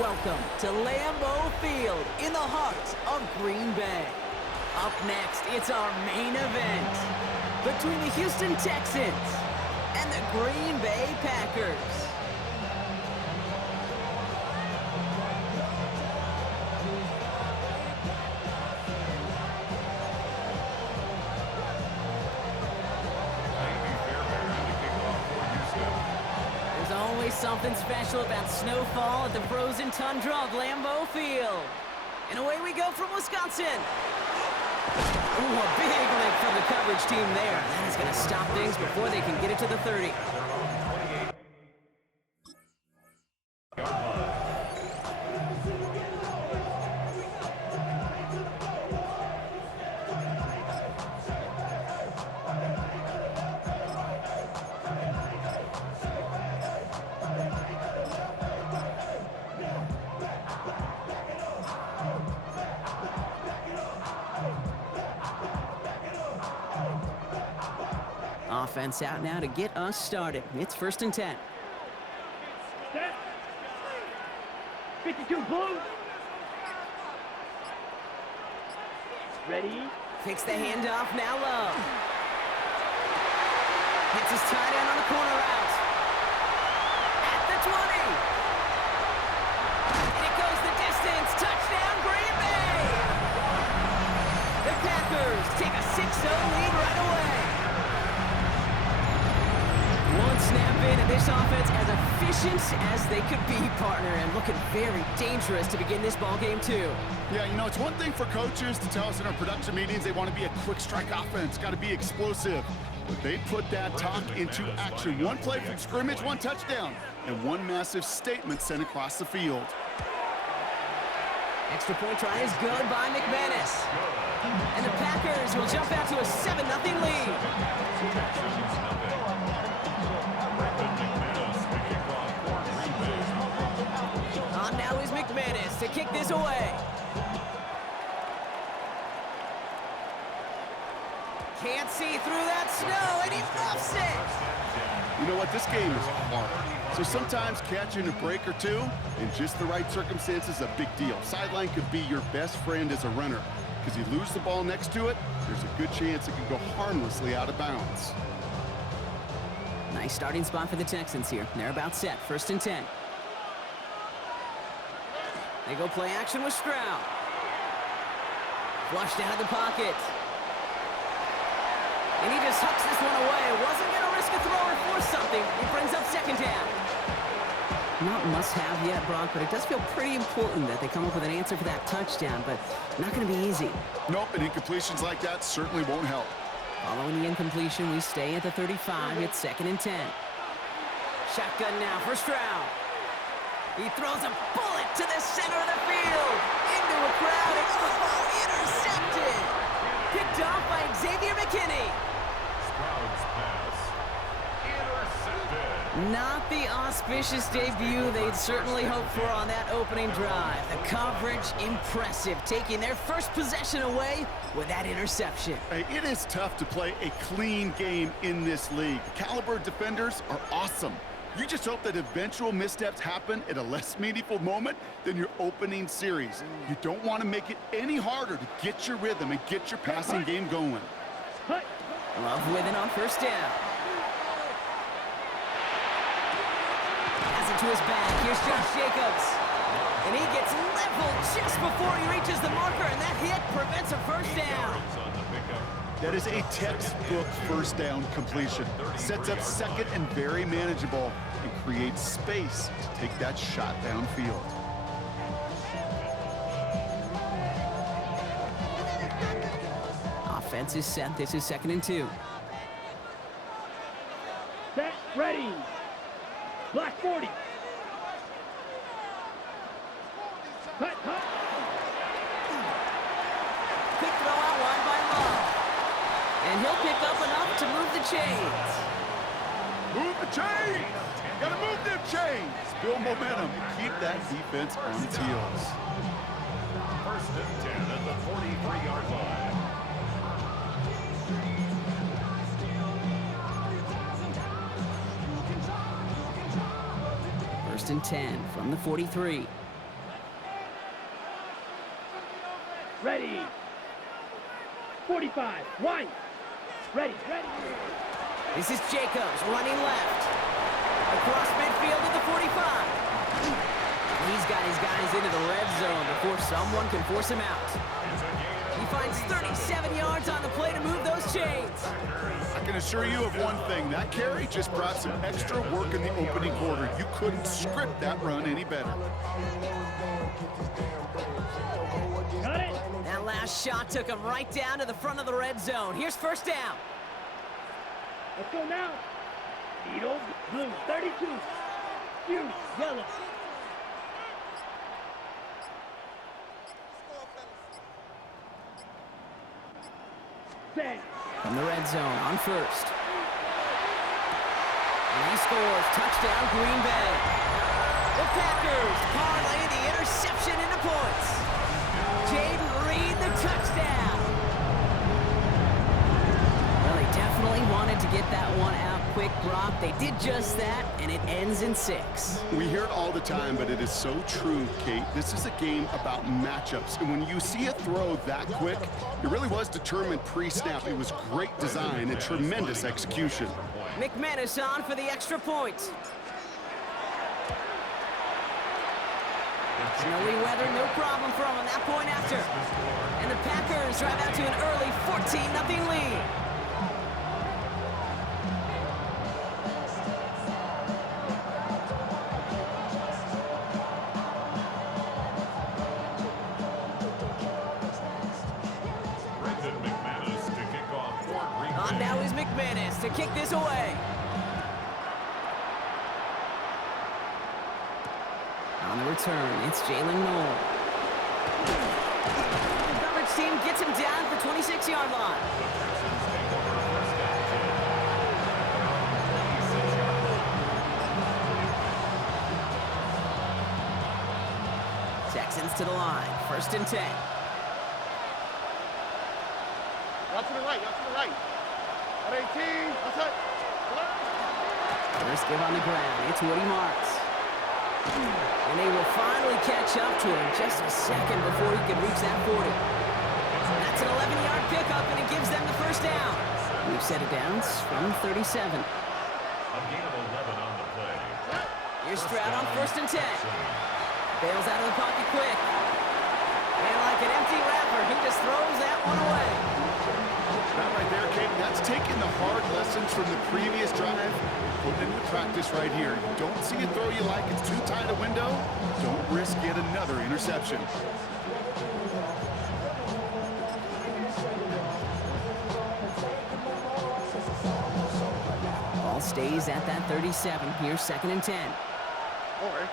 Welcome to Lambeau Field in the heart of Green Bay. Up next, it's our main event between the Houston Texans and the Green Bay Packers. Something special about snowfall at the frozen tundra of Lambeau Field. And away we go from Wisconsin. Ooh, a big lift from the coverage team there. That is going to stop things before they can get it to the 30. Offense out now to get us started. It's 1st and 10. Set. 52 blue. Ready. Takes the handoff now low. Hits his tight end on the corner out. At the 20. It goes the distance. Touchdown, Green Bay. The Packers take a 6-0 lead right away. One snap in, and this offense as efficient as they could be, partner, and looking very dangerous to begin this ball game too. Yeah, you know, it's one thing for coaches to tell us in our production meetings they want to be a quick strike offense, got to be explosive. But they put that talk into action. One play from scrimmage, one touchdown, and one massive statement sent across the field. Extra point try is good by McManus. And the Packers will jump out to a 7-0 lead. On now is McManus to kick this away. Can't see through that snow, and he muffs it. You know what? This game is hard. So sometimes catching a break or two in just the right circumstances is a big deal. Sideline could be your best friend as a runner. Because you lose the ball next to it, there's a good chance it can go harmlessly out of bounds. Nice starting spot for the Texans here. They're about set. 1st and 10. They go play action with Stroud. Flushed out of the pocket. And he just hucks this one away. Wasn't going to risk a throw or force something. It brings up 2nd down. Not must-have yet, Brock, but it does feel pretty important that they come up with an answer for that touchdown, but not going to be easy. Nope, and incompletions like that certainly won't help. Following the incompletion, we stay at the 35. It's 2nd and 10. Shotgun now for Stroud. He throws a bullet to the center of the field. Into a crowd, and oh, intercepted. Picked off by Xavier McKinney. Stroud's pass intercepted. Not the auspicious debut they'd certainly hoped for on that opening drive. The coverage, impressive, taking their first possession away with that interception. Hey, it is tough to play a clean game in this league. Caliber defenders are awesome. You just hope that eventual missteps happen at a less meaningful moment than your opening series. You don't want to make it any harder to get your rhythm and get your passing game going. Love with it on 1st down. Pass it to his back. Here's Josh Jacobs. And he gets leveled just before he reaches the marker, and that hit prevents a 1st down. That is a textbook 1st down completion. Sets up 2nd and very manageable and creates space to take that shot downfield. Offense is set. This is 2nd and 2. Set. Ready. Black 40. Cut. Quick throw out wide by Love. And he'll pick up enough to move the chains. Move the chains! Gotta move them chains! Build momentum and keep that defense on its heels. 1st and 10 at the 43-yard line. 1st and 10 from the 43. Ready. 45. One. Ready. Ready. This is Jacobs running left. Across midfield at the 45. He's got his guys into the red zone before someone can force him out. He finds 37 yards on the play to move those chains. I can assure you of one thing. That carry just brought some extra work in the opening quarter. You couldn't script that run any better. Got it. That last shot took him right down to the front of the red zone. Here's first down. Let's go now. Needle. Blue. 32. Fuse. Yellow. Set. From the red zone on first. And he scores. Touchdown, Green Bay. The Packers parlay the interception into points. Jaden Reed, the touchdown. Well, they definitely wanted to get that one out quick, Brock. They did just that, and it ends in 6. We hear it all the time, but it is so true, Kate. This is a game about matchups. And when you see a throw that quick, it really was determined pre-snap. It was great design and tremendous execution. McManus on for the extra point. Snowy weather, no problem for him on that point after. And the Packers drive out to an early 14-0 lead. On now is McManus to kick this away. On the return, it's Jalen Noel. The coverage team gets him down at the 26-yard line. Texans to the line, 1st and 10. Out to the right, out to the right. At 18, outside. First give on the ground, it's Woody Marks. And they will finally catch up to him just a second before he can reach that 40. That's an 11-yard pickup, and it gives them the first down. We've set it down from 37. A gain of 11 on the play. Here's Stroud on 1st and 10. Bails out of the pocket quick. And like an empty wrapper, he just throws that one away. That right there, Kate, that's taking the hard lessons from the previous drive and putting into practice right here. You don't see a throw you like, it's too tight a window, don't risk yet another interception. Ball stays at that 37. Here's 2nd and 10. Over.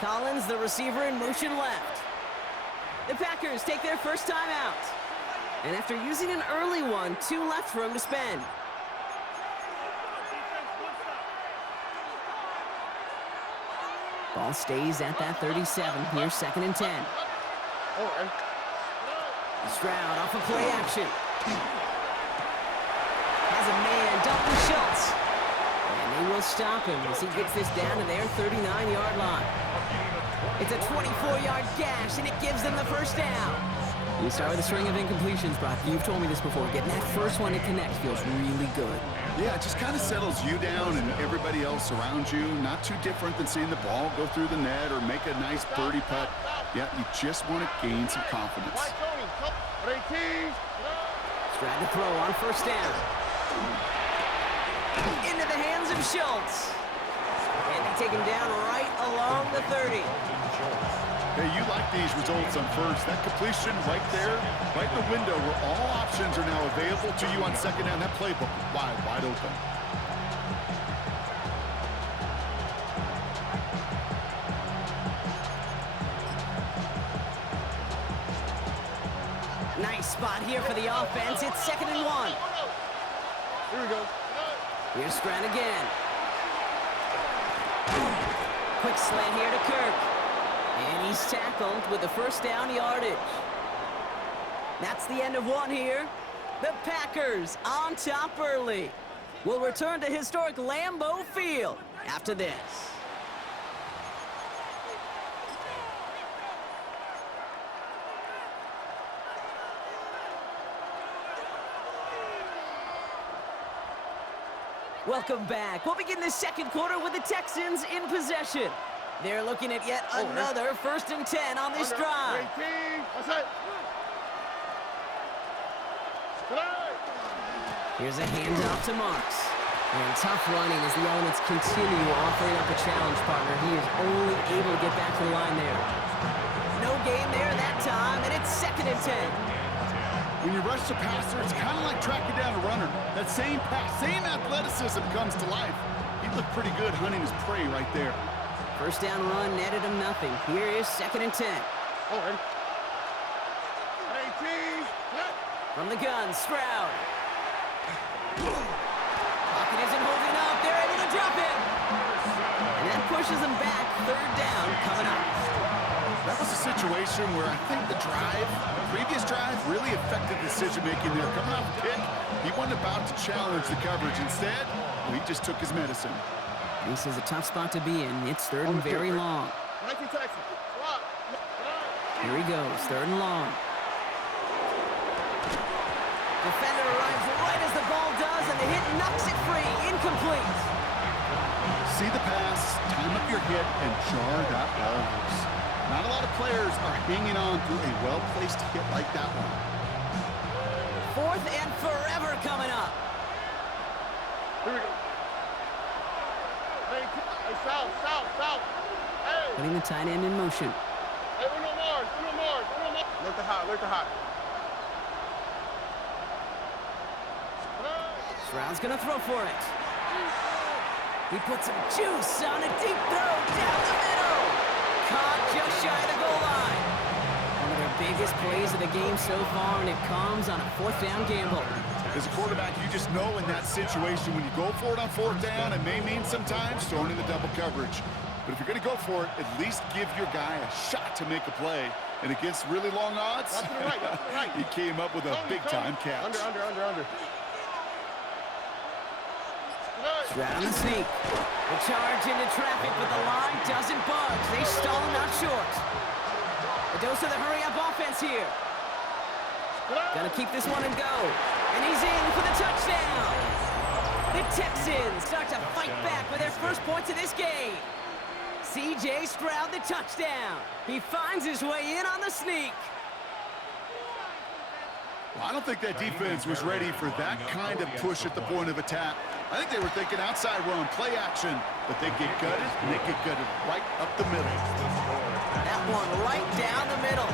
Collins, the receiver, in motion left. The Packers take their first time out. And after using an early one, 2 left for him to spend. Ball stays at that 37. Here's 2nd and 10. Over. Stroud off of play action. Has a man, Dalton Schultz. And they will stop him as he gets this down to their 39-yard line. It's a 24-yard gash, and it gives them the first down. We start with a string of incompletions, Brock. You've told me this before. Getting that first one to connect feels really good. Yeah, it just kind of settles you down and everybody else around you. Not too different than seeing the ball go through the net or make a nice birdie putt. Yeah, you just want to gain some confidence. Right, Tony. At 18. Stroud to throw on 1st down. Into the hands of Schultz. And they take him down right along the 30. Hey, you like these results on first. That completion right there, right in the window where all options are now available to you on 2nd down. That playbook wide open. Nice spot here for the offense. It's 2nd and 1. Here we go. Here's Stroud again. Quick slant here to Kirk. And he's tackled with the first down yardage. That's the end of one here. The Packers on top early. Will return to historic Lambeau Field after this. Welcome back. We'll begin the second quarter with the Texans in possession. They're looking at yet another 1st and 10 on this drive. 18. That's it. Here's a handoff to Marks. And tough running as the elements continue offering up a challenge partner. He is only able to get back to the line there. No gain there that time, and it's 2nd and 10. When you rush the passer, it's kind of like tracking down a runner. That same pass, same athleticism comes to life. He looked pretty good hunting his prey right there. First down run netted him nothing. Here is 2nd and 10. Oh, ready. 18. From the gun, Stroud. Pocket isn't holding up. They're able to drop it. And that pushes them back. 3rd down coming up. That was a situation where I think the previous drive, really affected decision-making there. Coming off a kick, he wasn't about to challenge the coverage. Instead, he just took his medicine. This is a tough spot to be in. It's 3rd and very long. Here he goes, 3rd and long. Defender arrives right as the ball does, and the hit knocks it free. Incomplete. See the pass, time up your hit, and jar that ball loose. Not a lot of players are hanging on to a well-placed hit like that one. 4th and forever coming up. Here we go. Hey, south. Hey. Putting the tight end in motion. Hey, Uno Mars. Look the hot. Stroud's gonna throw for it. He puts some juice on a deep throw down the middle. Caught just shy of the goal line. One of their biggest plays of the game so far, and it comes on a 4th down gamble. As a quarterback, you just know in that situation when you go for it on 4th down, it may mean sometimes throwing in the double coverage. But if you're going to go for it, at least give your guy a shot to make a play. And against really long odds, That's to the right. he came up with a big-time catch. Under. Stroud on the sneak. The charge into traffic, but the line doesn't budge. They stall him out short. A dose of the hurry-up offense here. Gonna keep this one and go. And he's in for the touchdown. The Texans start to fight back with their first points of this game. C.J. Stroud, the touchdown. He finds his way in on the sneak. Well, I don't think that defense was ready for that kind of push at the point of attack. I think they were thinking outside run, play action, but they get gutted, and they get gutted right up the middle. That one right down the middle.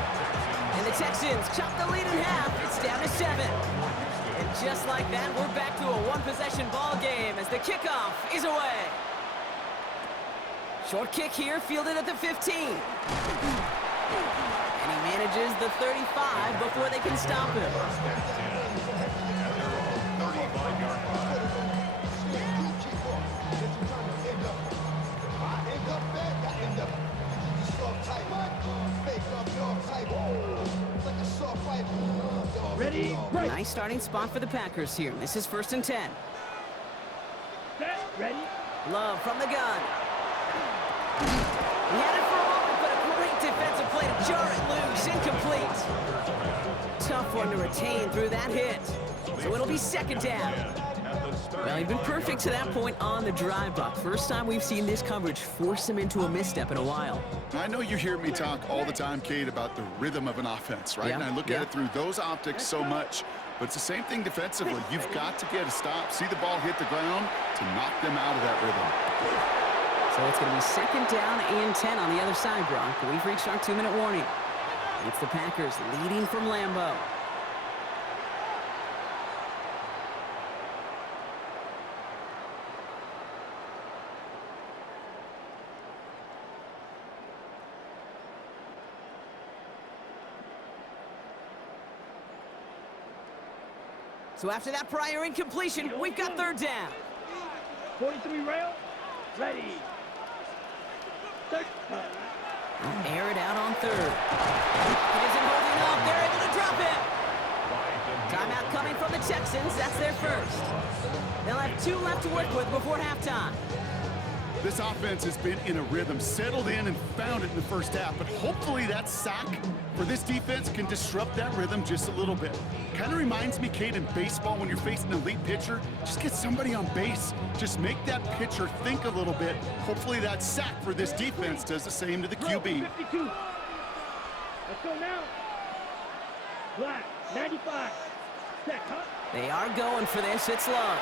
And the Texans chop the lead in half. It's down to 7. And just like that, we're back to a one-possession ball game as the kickoff is away. Short kick here, fielded at the 15. And he manages the 35 before they can stop him. Ready, break. Nice starting spot for the Packers here. This is 1st and 10. Set, ready. Love from the gun. He had it for a moment, but a great defensive play to jar it loose. Incomplete. Tough one to retain through that hit. So it'll be 2nd down. Well, he's been perfect to that point on the drive block. First time we've seen this coverage force him into a misstep in a while. I know you hear me talk all the time, Kate, about the rhythm of an offense, right? Yeah, And I look at it through those optics so much. But it's the same thing defensively. You've got to get a stop, see the ball hit the ground to knock them out of that rhythm. So it's going to be 2nd down and 10 on the other side, Brock. We've reached our 2-minute warning. It's the Packers leading from Lambeau. So after that prior incompletion, we've got 3rd down. 43 rail, ready. Air it out on 3rd. It isn't holding up. They're able to drop it. Timeout coming from the Texans. That's their first. They'll have 2 left to work with before halftime. This offense has been in a rhythm, settled in and found it in the first half, but hopefully that sack for this defense can disrupt that rhythm just a little bit. Kind of reminds me, Kate, in baseball when you're facing an elite pitcher, just get somebody on base. Just make that pitcher think a little bit. Hopefully that sack for this defense does the same to the QB. 52. Let's go now. Black, 95. Set, huh? They are going for this. It's Love.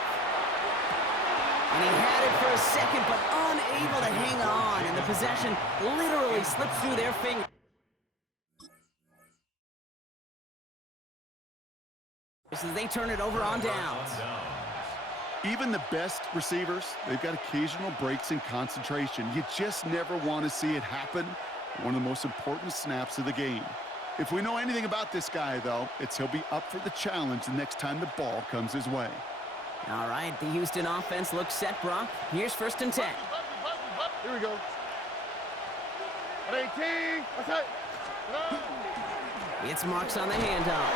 And he had it for a second, but unable to hang on. And the possession literally slips through their fingers as they turn it over on downs. Even the best receivers, they've got occasional breaks in concentration. You just never want to see it happen. One of the most important snaps of the game. If we know anything about this guy, though, it's he'll be up for the challenge the next time the ball comes his way. All right, the Houston offense looks set, Brock. Here's 1st and 10. Here we go. At 18. That's it. It's Marks on the handoff.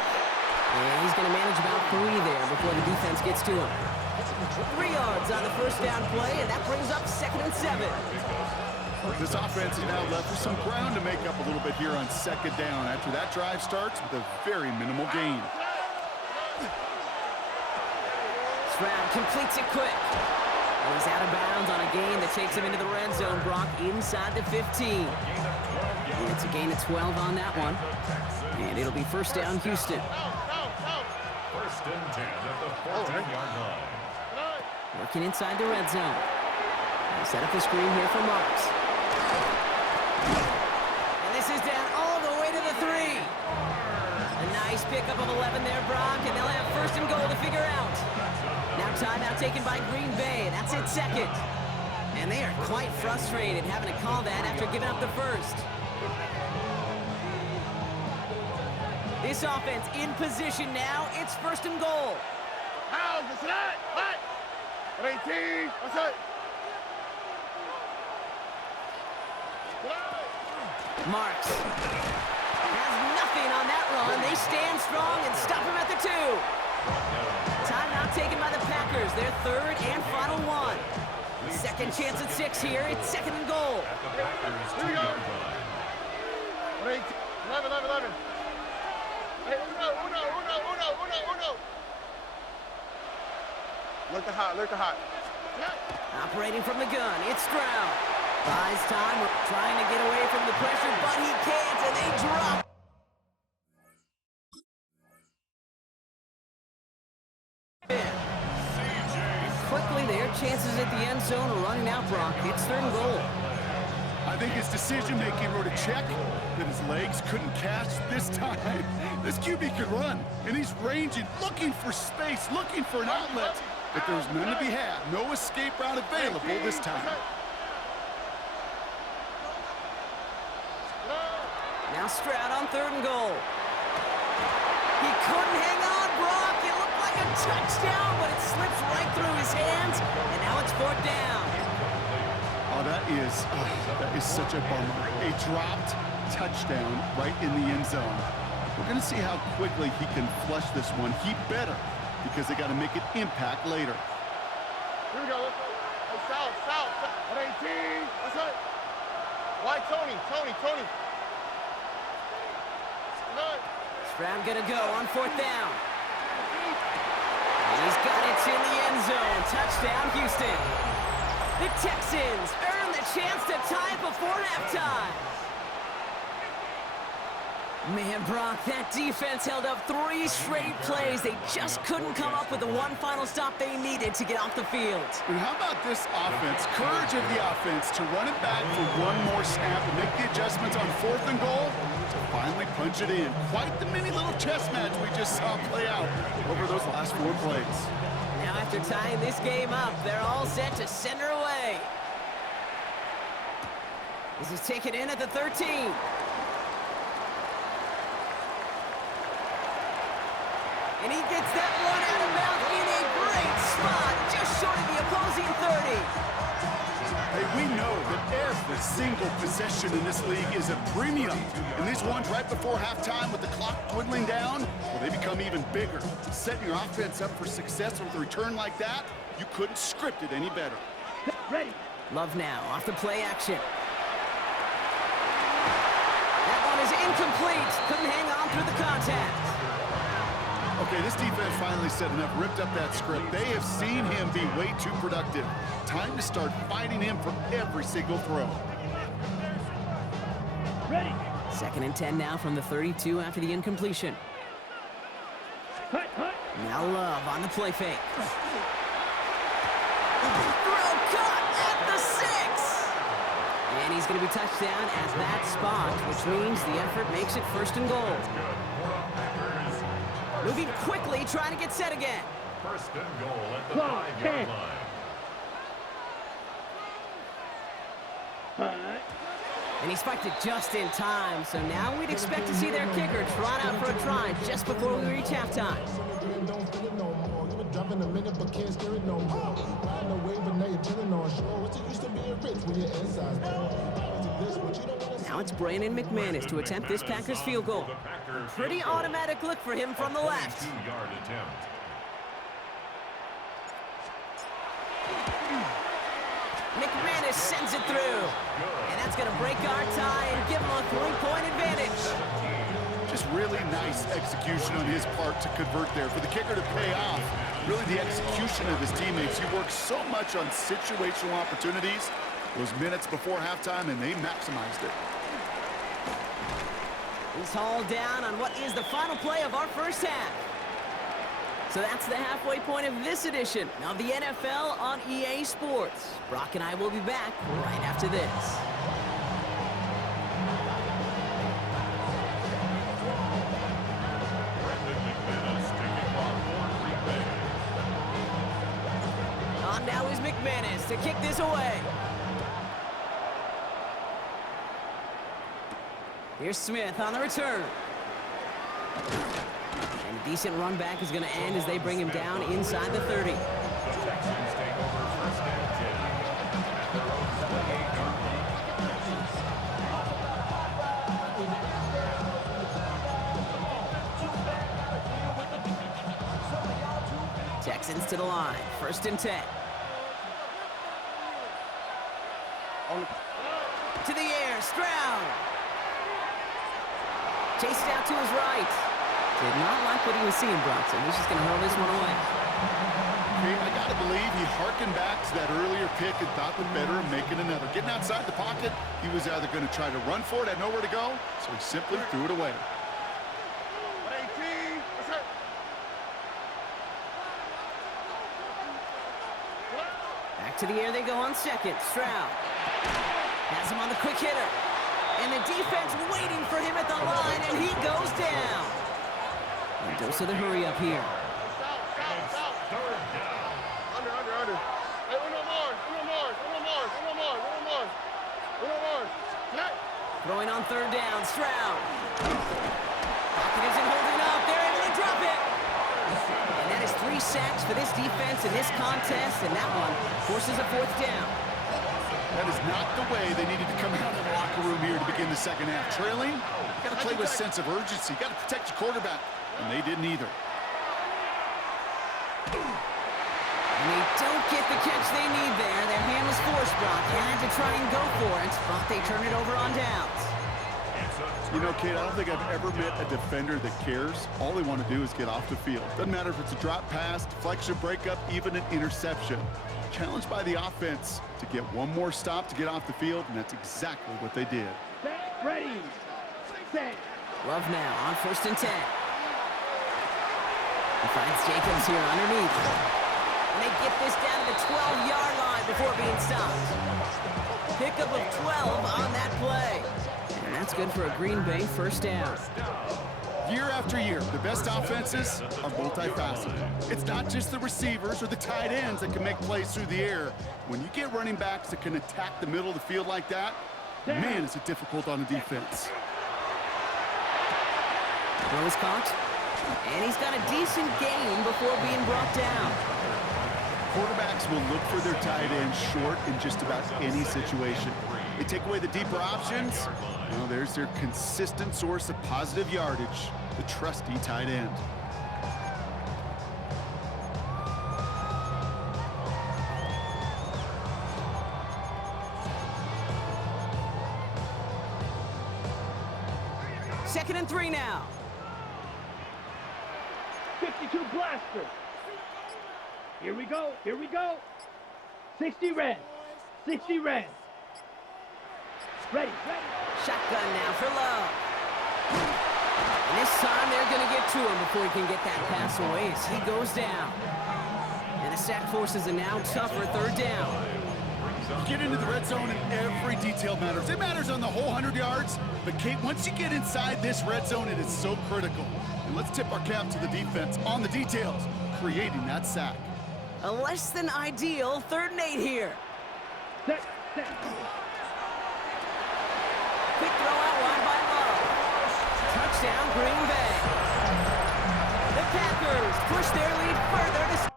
And he's going to manage about 3 there before the defense gets to him. 3 yards on the 1st down play, and that brings up 2nd and 7. This offense is now left with some ground to make up a little bit here on 2nd down after that drive starts with a very minimal gain. Stroud completes it quick. And he's out of bounds on a gain that takes him into the red zone, Brock, inside the 15. And it's a gain of 12 on that one. And it'll be 1st down, Houston. 1st and 10 at the 14-yard line. Working inside the red zone. They'll set up the screen here for Marks. And this is down all the way to the 3. A nice pickup of 11 there, Brock, and they'll have 1st and goal to figure out. Now timeout taken by Green Bay. That's it, 2nd. And they are quite frustrated having to call that after giving up the 1st. This offense in position now. It's 1st and goal. How's this not? What? At 18. What's it? Marks has nothing on that run. They stand strong and stop him at the 2. Timeout taken by the Packers. Their 3rd and final one. 2nd chance at 6 here. It's 2nd and goal. Here we go. 11. Hey, uno. Look the hot. Operating from the gun, it's Stroud. Buys time, trying to get away from the pressure, but he can't, and they drop. Quickly, their chances at the end zone are running out, Brock. It's 3rd and goal. I think his decision-making wrote a check that his legs couldn't catch this time. This QB could run, and he's ranging, looking for space, looking for an outlet. But there's none to be had. No escape route available this time. Now Stroud on 3rd and goal. He couldn't hang on, Brock. It looked like a touchdown, but it slips right through his hands, and now it's 4th down. Oh, that is such a bummer. A dropped touchdown right in the end zone. We're going to see how quickly he can flush this one. He better, because they got to make an impact later. Here we go. Let's go. Hey, south. At 18. What's it? Why Tony? Stroud gonna go on 4th down. He's got it in the end zone. Touchdown, Houston. The Texans earn the chance to tie before halftime. Man, Brock, that defense held up 3 straight plays. They just couldn't come up with the one final stop they needed to get off the field. And how about this offense? Courage of the offense to run it back for one more snap and make the adjustments on 4th and goal to finally punch it in. Quite the mini little chess match we just saw play out over those last 4 plays. Now after tying this game up, they're all set to send her away. This is taken in at the 13. And he gets that one out of bounds in a great spot, just short of the opposing 30. Hey, we know that every single possession in this league is a premium. And these ones right before halftime with the clock dwindling down, well, they become even bigger. Setting your offense up for success with a return like that, you couldn't script it any better. Ready. Love now off the play action. That one is incomplete. Couldn't hang on through the contact. Okay, this defense finally set enough, ripped up that script. They have seen him be way too productive. Time to start fighting him for every single throw. Ready. 2nd and 10 now from the 32 after the incompletion. Hut, hut. Now Love on the play fake. Throw caught at the 6. And he's going to be touched down at that spot, which means the effort makes it 1st and goal. Moving quickly, trying to get set again. 1st and goal at the Clock, 5-yard 10. line. Hut. And he spiked it just in time, so now we'd expect to see their kicker trot out for a try just before we reach halftime. Now it's Brandon McManus to attempt this Packers field goal. A pretty automatic look for him from the left. 22-yard attempt. McManus sends it through. And that's going to break our tie and give him a 3-point advantage. Just really nice execution on his part to convert there. For the kicker to pay off, really the execution of his teammates. He works so much on situational opportunities those minutes before halftime, and they maximized it. He's hauled down on what is the final play of our first half. So that's the halfway point of this edition of the NFL on EA Sports. Brock and I will be back right after this. On now is McManus to kick this away. Here's Smith on the return. And a decent run back is going to end as they bring him down inside the 30. The Texans take over 1st and 10 at their own 28-yard line. Texans to the line. 1st and 10. To the air, Stroud. Chased out to his right. Did not like what he was seeing, Brock, so he's just going to hurl this one away. Okay, I got to believe he harkened back to that earlier pick and thought the better of making another. Getting outside the pocket, he was either going to try to run for it, had nowhere to go, so he simply threw it away. 18. Let's hit. Back to the air they go on 2nd. Stroud has him on the quick hitter. And the defense waiting for him at the line, and he goes down. And dose of the hurry up here. South. Under. Hey, uno more. Connect. Throwing on 3rd down, Stroud. Pocket isn't holding up. They're able to drop it. And that is 3 sacks for this defense in this contest, and that one forces a 4th down. That is not the way they needed to come out of the locker room here to begin the second half. Trailing, you got to play with a sense of urgency. You got to protect your quarterback, and they didn't either. And they don't get the catch they need there. Their hand was forced, Brock. Had to try and go for it, but they turn it over on downs. You know, kid, I don't think I've ever met a defender that cares. All they want to do is get off the field. Doesn't matter if it's a drop pass, deflection, breakup, even an interception. Challenged by the offense to get one more stop to get off the field, and that's exactly what they did. Set. Ready. Set. Love now on 1st and 10. He finds Jacobs here underneath. And they get this down to the 12-yard line before being stopped. Pickup of 12 on that play. And that's good for a Green Bay 1st down. Year after year, the best offenses are multifaceted. It's not just the receivers or the tight ends that can make plays through the air. When you get running backs that can attack the middle of the field like that, man, is it difficult on the defense. Throw is caught. And he's got a decent gain before being brought down. Quarterbacks will look for their tight end short in just about any situation. They take away the deeper options. Well, there's their consistent source of positive yardage, the trusty tight end. second and 3 now. 52 blaster. Here we go. Here we go. 60 red. 60 red. Ready. Shotgun now for Love. And this time they're going to get to him before he can get that pass away as he goes down. And the sack forces a now tougher third down. You get into the red zone and every detail matters. It matters on the whole 100 yards. But, Kate, once you get inside this red zone, it is so critical. And let's tip our cap to the defense on the details, creating that sack. A less than ideal 3rd and 8 here. Set. Quick throw out wide by Love. Touchdown, Green Bay. The Packers push their lead further to